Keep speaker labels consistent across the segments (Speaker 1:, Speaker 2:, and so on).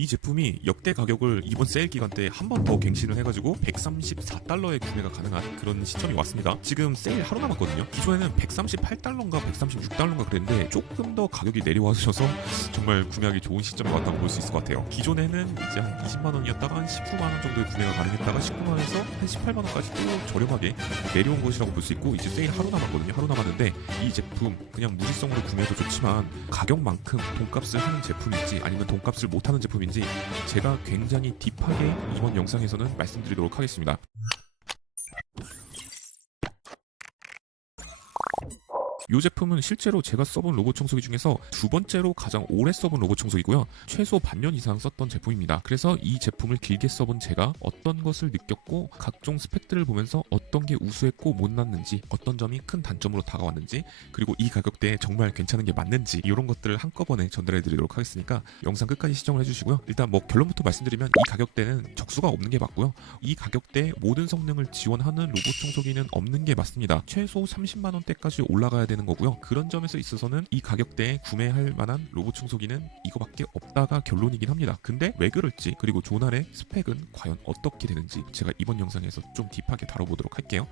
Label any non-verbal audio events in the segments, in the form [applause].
Speaker 1: 이 제품이 역대 가격을 이번 세일 기간 때 한 번 더 갱신을 해가지고 134달러에 구매가 가능한 그런 시점이 왔습니다. 지금 세일 하루 남았거든요. 기존에는 138달러인가 136달러인가 그랬는데 조금 더 가격이 내려와 주셔서 정말 구매하기 좋은 시점에 왔다고 볼 수 있을 것 같아요. 기존에는 이제 한 20만 원이었다가 한 19만 원 정도의 구매가 가능했다가 19만 원에서 한 18만 원까지 또 저렴하게 내려온 것이라고 볼 수 있고 이제 세일 하루 남았거든요. 하루 남았는데 이 제품 그냥 무지성으로 구매해도 좋지만 가격만큼 돈값을 하는 제품인지 아니면 돈값을 못하는 제품인지 제가 굉장히 딥하게 이번 영상에서는 말씀드리도록 하겠습니다. 이 제품은 실제로 제가 써본 로봇 청소기 중에서 두 번째로 가장 오래 써본 로봇 청소기고요. 최소 반년 이상 썼던 제품입니다. 그래서 이 제품을 길게 써본 제가 어떤 것을 느꼈고 각종 스펙들을 보면서 어떤 게 우수했고 못났는지 어떤 점이 큰 단점으로 다가왔는지 그리고 이 가격대에 정말 괜찮은 게 맞는지 이런 것들을 한꺼번에 전달해 드리도록 하겠으니까 영상 끝까지 시청을 해주시고요. 일단 뭐 결론부터 말씀드리면 이 가격대는 적수가 없는 게 맞고요. 이 가격대에 모든 성능을 지원하는 로봇 청소기는 없는 게 맞습니다. 최소 30만 원대까지 올라가야 되는 거고요. 그런 점에서 있어서는 이 가격대에 구매할 만한 로봇 청소기는 이거밖에 없다가 결론이긴 합니다. 근데 왜 그럴지 그리고 조날의 스펙은 과연 어떻게 되는지 제가 이번 영상에서 좀 딥하게 다뤄보도록 할게요.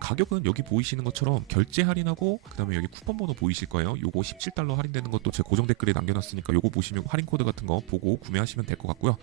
Speaker 1: 가격은 여기 보이시는 것처럼 결제 할인하고 그다음에 여기 쿠폰 번호 보이실 거예요. 요거 17달러 할인되는 것도 제 고정 댓글에 남겨놨으니까 요거 보시면 할인 코드 같은 거 보고 구매하시면 될 것 같고요.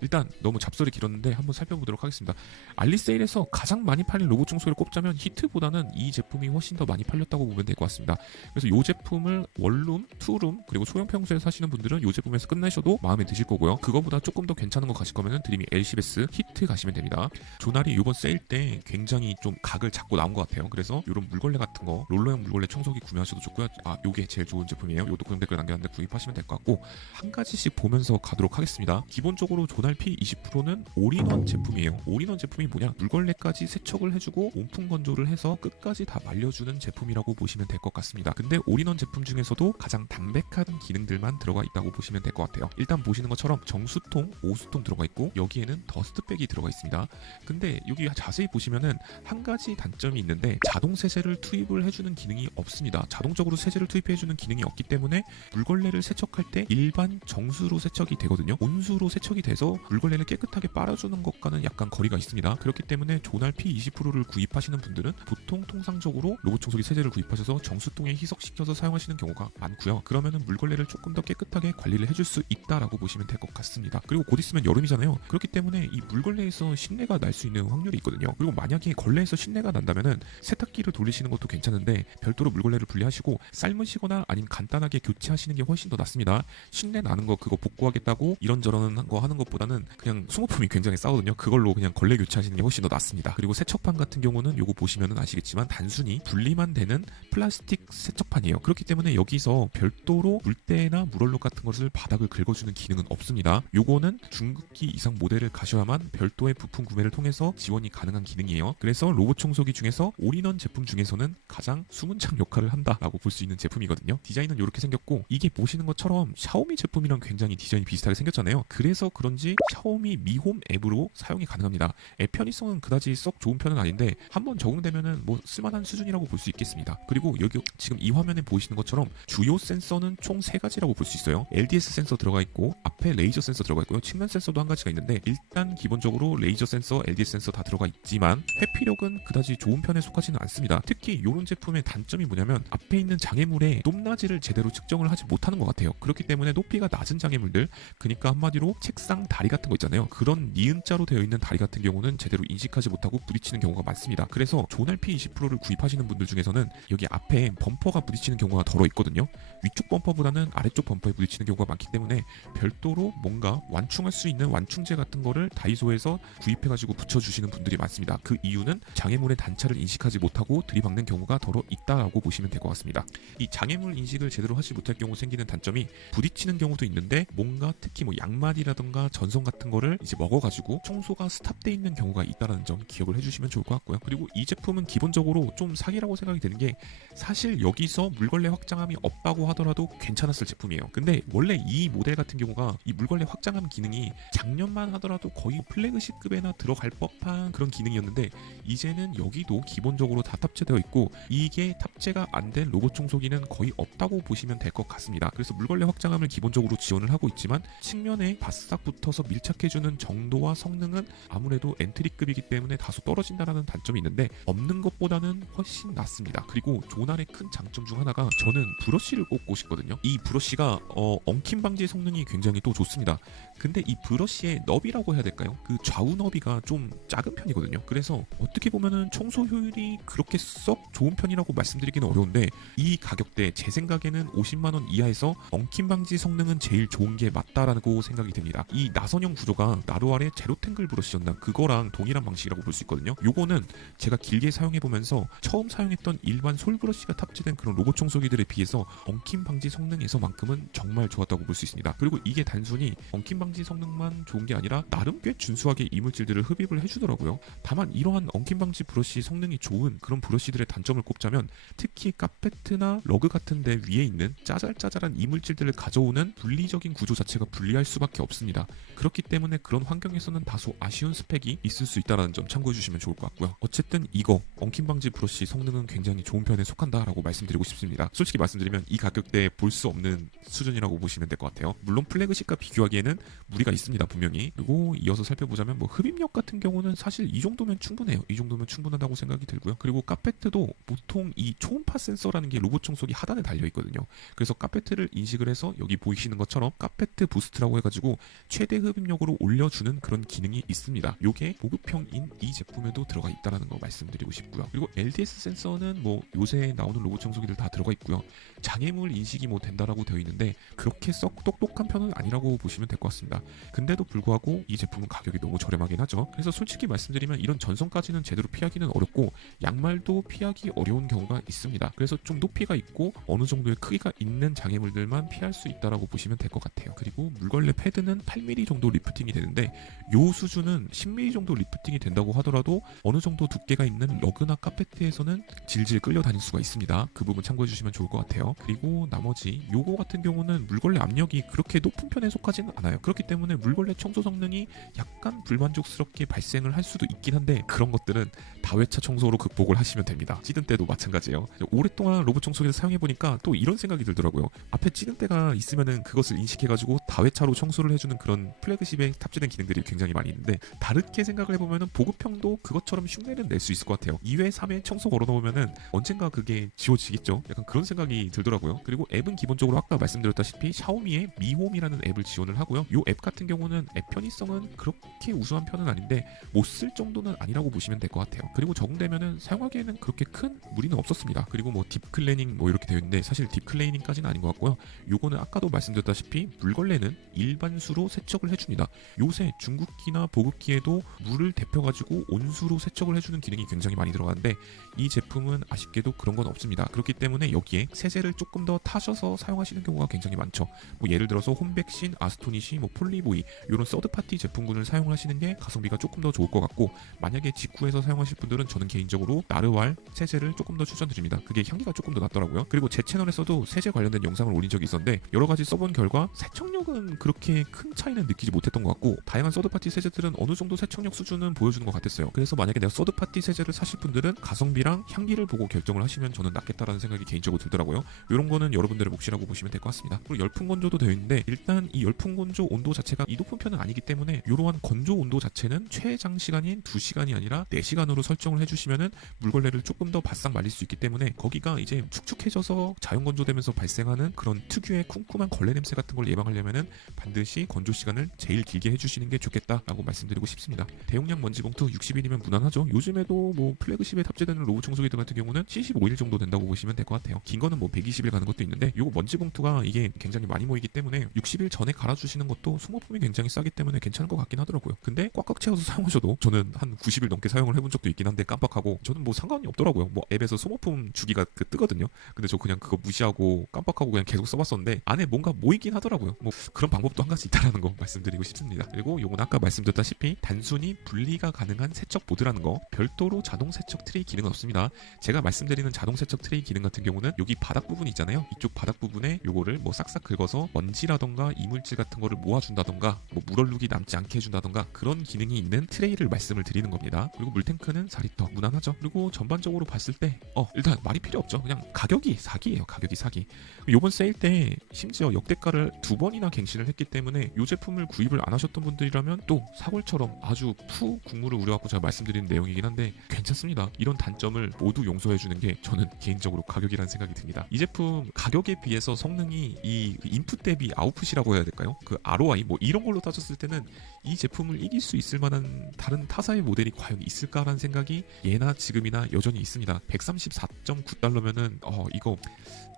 Speaker 1: 일단 너무 잡설이 길었는데 한번 살펴보도록 하겠습니다. 알리세일에서 가장 많이 팔린 로봇 청소기를 꼽자면 히트보다는 이 제품이 훨씬 더 많이 팔렸다고 보면 될 것 같습니다. 그래서 이 제품을 원룸, 투룸 그리고 소형 평소에 사시는 분들은 이 제품에서 끝내셔도 마음에 드실 거고요. 그거보다 조금 더 괜찮은 거 가실 거면은 드림이 LCBS 히트 가시면 됩니다. 조날이 이번 세일 때 굉장히 좀 각을 잡고 나온 것 같아요. 그래서 이런 물걸레 같은 거 롤러형 물걸레 청소기 구매하셔도 좋고요. 아 요게 제일 좋은 제품이에요. 요도 고정 댓글 남겼는데 구입하시면 될 것 같고 한 가지씩 보면서 가도록 하겠습니다. 기본적으로 조날 P20%는 올인원 제품이에요. 올인원 제품이 뭐냐? 물걸레까지 세척을 해주고 온풍 건조를 해서 끝까지 다 말려주는 제품이라고 보시면 될 것 같습니다. 근데 올인원 제품 중에서도 가장 담백한 기능들만 들어가 있다고 보시면 될 것 같아요. 일단 보시는 것처럼 정수통, 오수통 들어가 있고 여기에는 더스트백이 들어가 있습니다. 근데 여기 자세히 보시면은 한 가지 단점이 있는데 자동 세제를 투입을 해주는 기능이 없습니다. 자동적으로 세제를 투입해주는 기능이 없기 때문에 물걸레를 세척할 때 일반 정수로 세척이 되거든요. 온수로 세척이 돼서 물걸레를 깨끗하게 빨아주는 것과는 약간 거리가 있습니다. 그렇기 때문에 조날 P20%를 구입하시는 분들은 보통 통상적으로 로봇 청소기 세제를 구입하셔서 정수통에 희석시켜서 사용하시는 경우가 많고요. 그러면은 물걸레를 조금 더 깨끗하게 관리를 해줄 수 있다라고 보시면 될 것 같습니다. 그리고 곧 있으면 여름이잖아요. 그렇기 때문에 이 물걸레에서 신내가 날 수 있는 확률이 있거든요. 그리고 만약에 걸레에서 신내가 난다면은 세탁기를 돌리시는 것도 괜찮은데 별도로 물걸레를 분리하시고 삶으시거나 아니면 간단하게 교체하시는 게 훨씬 더 낫습니다. 신내 나는 거 그거 복구하겠다고 이런저런 거 하는 것보다 는 그냥 소모품이 굉장히 싸거든요. 그걸로 그냥 걸레 교체하시는 게 훨씬 더 낫습니다. 그리고 세척판 같은 경우는 요거 보시면은 아시겠지만 단순히 분리만 되는 플라스틱 세척판이에요. 그렇기 때문에 여기서 별도로 물때나 물얼룩 같은 것을 바닥을 긁어주는 기능은 없습니다. 요거는 중급기 이상 모델을 가셔야만 별도의 부품 구매를 통해서 지원이 가능한 기능이에요. 그래서 로봇 청소기 중에서 올인원 제품 중에서는 가장 수문장 역할을 한다라고 볼 수 있는 제품이거든요. 디자인은 이렇게 생겼고 이게 보시는 것처럼 샤오미 제품이랑 굉장히 디자인이 비슷하게 생겼잖아요. 그래서 그런지 샤오미 미홈 앱으로 사용이 가능합니다. 앱 편의성은 그다지 썩 좋은 편은 아닌데 한번 적용되면은 뭐 쓸만한 수준이라고 볼 수 있겠습니다. 그리고 여기 지금 이 화면에 보이시는 것처럼 주요 센서는 총 세 가지라고 볼 수 있어요. LDS 센서 들어가 있고 앞에 레이저 센서 들어가 있고요. 측면 센서도 한 가지가 있는데 일단 기본적으로 레이저 센서, LDS 센서 다 들어가 있지만 회피력은 그다지 좋은 편에 속하지는 않습니다. 특히 이런 제품의 단점이 뭐냐면 앞에 있는 장애물의 높낮이를 제대로 측정을 하지 못하는 것 같아요. 그렇기 때문에 높이가 낮은 장애물들, 그러니까 한마디로 책상 다리 같은 거 있잖아요. 그런 니은자로 되어 있는 다리 같은 경우는 제대로 인식하지 못하고 부딪히는 경우가 많습니다. 그래서 조날 P20%를 구입하시는 분들 중에서는 여기 앞에 범퍼가 부딪히는 경우가 덜어 있거든요. 위쪽 범퍼보다는 아래쪽 범퍼에 부딪히는 경우가 많기 때문에 별도로 뭔가 완충할 수 있는 완충제 같은 거를 다이소에서 구입해가지고 붙여주시는 분들이 많습니다. 그 이유는 장애물의 단차를 인식하지 못하고 들이박는 경우가 덜어 있다라고 보시면 될 것 같습니다. 이 장애물 인식을 제대로 하지 못할 경우 생기는 단점이 부딪히는 경우도 있는데 뭔가 특히 뭐 양말이라던가 전선 점성 같은 거를 이제 먹어가지고 청소가 스탑돼 있는 경우가 있다는 점 기억을 해주시면 좋을 것 같고요. 그리고 이 제품은 기본적으로 좀 사기라고 생각이 드는 게 사실 여기서 물걸레 확장함이 없다고 하더라도 괜찮았을 제품이에요. 근데 원래 이 모델 같은 경우가 이 물걸레 확장함 기능이 작년만 하더라도 거의 플래그십급에나 들어갈 법한 그런 기능이었는데 이제는 여기도 기본적으로 다 탑재되어 있고 이게 탑재가 안 된 로봇 청소기는 거의 없다고 보시면 될 것 같습니다. 그래서 물걸레 확장함을 기본적으로 지원을 하고 있지만 측면에 바싹 붙어서 밀착해주는 정도와 성능은 아무래도 엔트리급이기 때문에 다소 떨어진다라는 단점이 있는데 없는 것보다는 훨씬 낫습니다. 그리고 조날의 큰 장점 중 하나가 저는 브러쉬를 꼽고 싶거든요. 이 브러쉬가 어, 엉킴 방지 성능이 굉장히 또 좋습니다. 근데 이 브러쉬의 너비라고 해야 될까요? 그 좌우 너비가 좀 작은 편이거든요. 그래서 어떻게 보면은 청소 효율이 그렇게 썩 좋은 편이라고 말씀드리기는 어려운데 이 가격대 제 생각에는 50만 원 이하에서 엉킴 방지 성능은 제일 좋은 게 맞다라고 생각이 듭니다. 이 나선 형 구조가 나루알의 제로탱글 브러쉬였나 그거랑 동일한 방식이라고 볼 수 있거든요. 요거는 제가 길게 사용해 보면서 처음 사용했던 일반 솔 브러쉬가 탑재된 그런 로봇 청소기들에 비해서 엉킴 방지 성능에서만큼은 정말 좋았다고 볼 수 있습니다. 그리고 이게 단순히 엉킴 방지 성능만 좋은 게 아니라 나름 꽤 준수하게 이물질들을 흡입을 해주더라고요. 다만 이러한 엉킴 방지 브러쉬 성능이 좋은 그런 브러쉬들의 단점을 꼽자면 특히 카페트나 러그 같은 데 위에 있는 짜잘짜잘한 이물질들을 가져오는 분리적인 구조 자체가 불리할 수밖에 없습니다. 그렇기 때문에 그런 환경에서는 다소 아쉬운 스펙이 있을 수 있다는 점 참고해 주시면 좋을 것 같고요. 어쨌든 이거 엉킴 방지 브러쉬 성능은 굉장히 좋은 편에 속한다라고 말씀드리고 싶습니다. 솔직히 말씀드리면 이 가격대에 볼 수 없는 수준이라고 보시면 될 것 같아요. 물론 플래그십과 비교하기에는 무리가 있습니다 분명히. 그리고 이어서 살펴보자면 뭐 흡입력 같은 경우는 사실 이 정도면 충분해요. 이 정도면 충분하다고 생각이 들고요. 그리고 카페트도 보통 이 초음파 센서라는 게 로봇 청소기 하단에 달려 있거든요. 그래서 카페트를 인식을 해서 여기 보이시는 것처럼 카페트 부스트라고 해가지고 최대 흡입력으로 올려주는 그런 기능이 있습니다. 요게 보급형인 이 제품에도 들어가 있다라는 거 말씀드리고 싶고요. 그리고 LDS 센서는 뭐 요새 나오는 로봇 청소기들 다 들어가 있고요. 장애물 인식이 뭐 된다라고 되어 있는데 그렇게 썩 똑똑한 편은 아니라고 보시면 될 것 같습니다. 근데도 불구하고 이 제품은 가격이 너무 저렴하긴 하죠. 그래서 솔직히 말씀드리면 이런 전선까지는 제대로 피하기는 어렵고 양말도 피하기 어려운 경우가 있습니다. 그래서 좀 높이가 있고 어느 정도의 크기가 있는 장애물들만 피할 수 있다라고 보시면 될 것 같아요. 그리고 물걸레 패드는 8mm 정도 리프팅이 되는데 요 수준은 10mm 정도 리프팅이 된다고 하더라도 어느 정도 두께가 있는 러그나 카페트에서는 질질 끌려다닐 수가 있습니다. 그 부분 참고해 주시면 좋을 것 같아요. 그리고 나머지 요거 같은 경우는 물걸레 압력이 그렇게 높은 편에 속하지는 않아요. 그렇기 때문에 물걸레 청소 성능이 약간 불만족스럽게 발생을 할 수도 있긴 한데 그런 것들은 다회차 청소로 극복을 하시면 됩니다. 찌든 때도 마찬가지예요. 오랫동안 로봇 청소기를 사용해 보니까 또 이런 생각이 들더라고요. 앞에 찌든 때가 있으면은 그것을 인식해가지고 다회차로 청소를 해주는 그런 플래그십에 탑재된 기능들이 굉장히 많이 있는데 다르게 생각을 해보면은 보급형도 그것처럼 흉내는 낼 수 있을 것 같아요. 2회, 3회 청소 걸어놓으면은 언젠가 그게 지워지겠죠. 약간 그런 생각이 들더라고요. 그리고 앱은 기본적으로 아까 말씀드렸다시피 샤오미의 미홈이라는 앱을 지원을 하고요. 이 앱 같은 경우는 앱 편의성은 그렇게 우수한 편은 아닌데 못 쓸 정도는 아니라고 보시면 될 것 같아요. 그리고 적응되면은 사용하기에는 그렇게 큰 무리는 없었습니다. 그리고 뭐 딥클레닝 뭐 이렇게 되어 있는데 사실 딥클레닝까지는 아닌 것 같고요. 요거는 아까도 말씀드렸다시피 물걸레는 일반수로 세척을 해줍니다. 요새 중국기나 보급기에도 물을 데펴가지고 온수로 세척을 해주는 기능이 굉장히 많이 들어가는데 이 제품은 아쉽게도 그런 건 없습니다. 그렇기 때문에 여기에 세제를 조금 더 타셔서 사용하시는 경우가 굉장히 많죠. 뭐 예를 들어서 홈백신, 아스토니시, 뭐 폴리보이 이런 서드파티 제품군을 사용하시는 게 가성비가 조금 더 좋을 것 같고 만약에 직구해서 사용하실 분들은 저는 개인적으로 나르왈 세제를 조금 더 추천드립니다. 그게 향기가 조금 더 낫더라고요. 그리고 제 채널에서도 세제 관련된 영상을 올린 적이 있었는데 여러 가지 써본 결과 세척력은 그렇게 큰 차이는 느끼지 못했던 것 같고 다양한 서드파티 세제들은 어느 정도 세척력 수준은 보여주는 것 같았어요. 그래서 만약에 내가 서드파티 세제를 사실 분들은 가성비랑 향기를 보고 결정을 하시면 저는 낫겠다라는 생각이 개인적으로 들더라고요. 이런 거는 여러분들의 몫이라고 보시면 될 것 같습니다. 그리고 열풍 건조도 되어 있는데 일단 이 열풍 건조 온도 자체가 이 높은 편은 아니기 때문에 이러한 건조 온도 자체는 최장 시간인 2시간이 아니라 4시간으로 설정을 해주시면은 물걸레를 조금 더 바싹 말릴 수 있기 때문에 거기가 이제 축축해져서 자연 건조되면서 발생하는 그런 특유의 쿰쿰한 걸레 냄새 같은 걸 예방하려면은 반드시 건조 시간을 제일 길게 해주시는 게 좋겠다라고 말씀드리고 싶습니다. 대용량 먼지 봉투 60일이면 무난하죠. 요즘에도 뭐 플래그십에 탑재되는 로봇 청소기들 같은 경우는 75일 정도 된다고 보시면 될 것 같아요. 긴 거는 뭐 120일 가는 것도 있는데 요거 먼지 봉투가 이게 굉장히 많이 모이기 때문에 60일 전에 갈아주시는 것도 소모품이 굉장히 싸기 때문에 괜찮은 것 같긴 하더라고요. 근데 꽉꽉 채워서 [laughs] 사용하셔도 저는 한 90일 넘게 사용을 해본 적도 있긴 한데 깜빡하고 저는 뭐 상관이 없더라고요. 뭐 앱에서 소모품 주기가 그 뜨거든요. 근데 저 그냥 그거 무시하고 깜빡하고 그냥 계속 써봤었는데 안에 뭔가 모이긴 하더라고요. 뭐 그런 방법도 한 가지 있다라는 거 말씀드리고 싶습니다. 그리고 요건 아까 말씀드렸다시피 단순히 분리가 가능한 세척 보드라는 거 별도로 자동 세척 트레이 기능은 없습니다. 제가 말씀드리는 자동 세척 트레이 기능 같은 경우는 여기 바닥 부분 있잖아요. 이쪽 바닥 부분에 요거를 뭐 싹싹 긁어서 먼지라던가 이물질 같은 거를 모아준다던가 뭐 물얼룩이 남지 않게 해준다던가 그런 기능이 있는 트레이를 말씀을 드리는 겁니다. 그리고 물탱크는 4리터 무난하죠. 그리고 전반적으로 봤을 때 어 일단 말이 필요 없죠. 그냥 가격이 사기예요. 가격이 사기. 요번 세일 때 심지어 역대가를 두 번이나 갱신을 했기 때문에 이 제품을 구입을 안 하셨던 분들이라면 또 사골처럼 아주 푸 국물을 우려갖고 제가 말씀드리는 내용이긴 한데 괜찮습니다. 이런 단점을 모두 용서해 주는 게 저는 개인적으로 가격이라는 생각이 듭니다. 이제 품 가격에 비해서 성능이 이 인풋 대비 아웃풋이라고 해야 될까요? 그 ROI 뭐 이런 걸로 따졌을 때는 이 제품을 이길 수 있을 만한 다른 타사의 모델이 과연 있을까라는 생각이 예나 지금이나 여전히 있습니다. 134.9달러면은 어 이거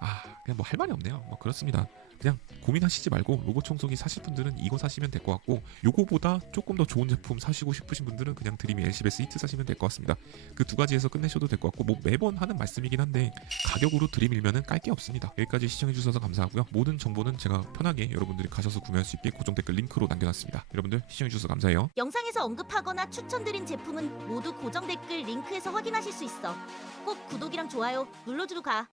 Speaker 1: 아 그냥 뭐 할 말이 없네요. 뭐 그렇습니다. 그냥 고민하시지 말고 로봇 청소기 사실 분들은 이거 사시면 될 것 같고 요거보다 조금 더 좋은 제품 사시고 싶으신 분들은 그냥 드림이 LCBS 히트 사시면 될 것 같습니다. 그 두 가지에서 끝내셔도 될 것 같고 뭐 매번 하는 말씀이긴 한데 가격으로 드림이면은 깔 게 없습니다. 여기까지 시청해 주셔서 감사하고요. 모든 정보는 제가 편하게 여러분들이 가셔서 구매할 수 있게 고정 댓글 링크로 남겨놨습니다. 여러분들 시청해 주셔서 감사해요.
Speaker 2: 영상에서 언급하거나 추천드린 제품은 모두 고정 댓글 링크에서 확인하실 수 있어. 꼭 구독이랑 좋아요 눌러주고 가.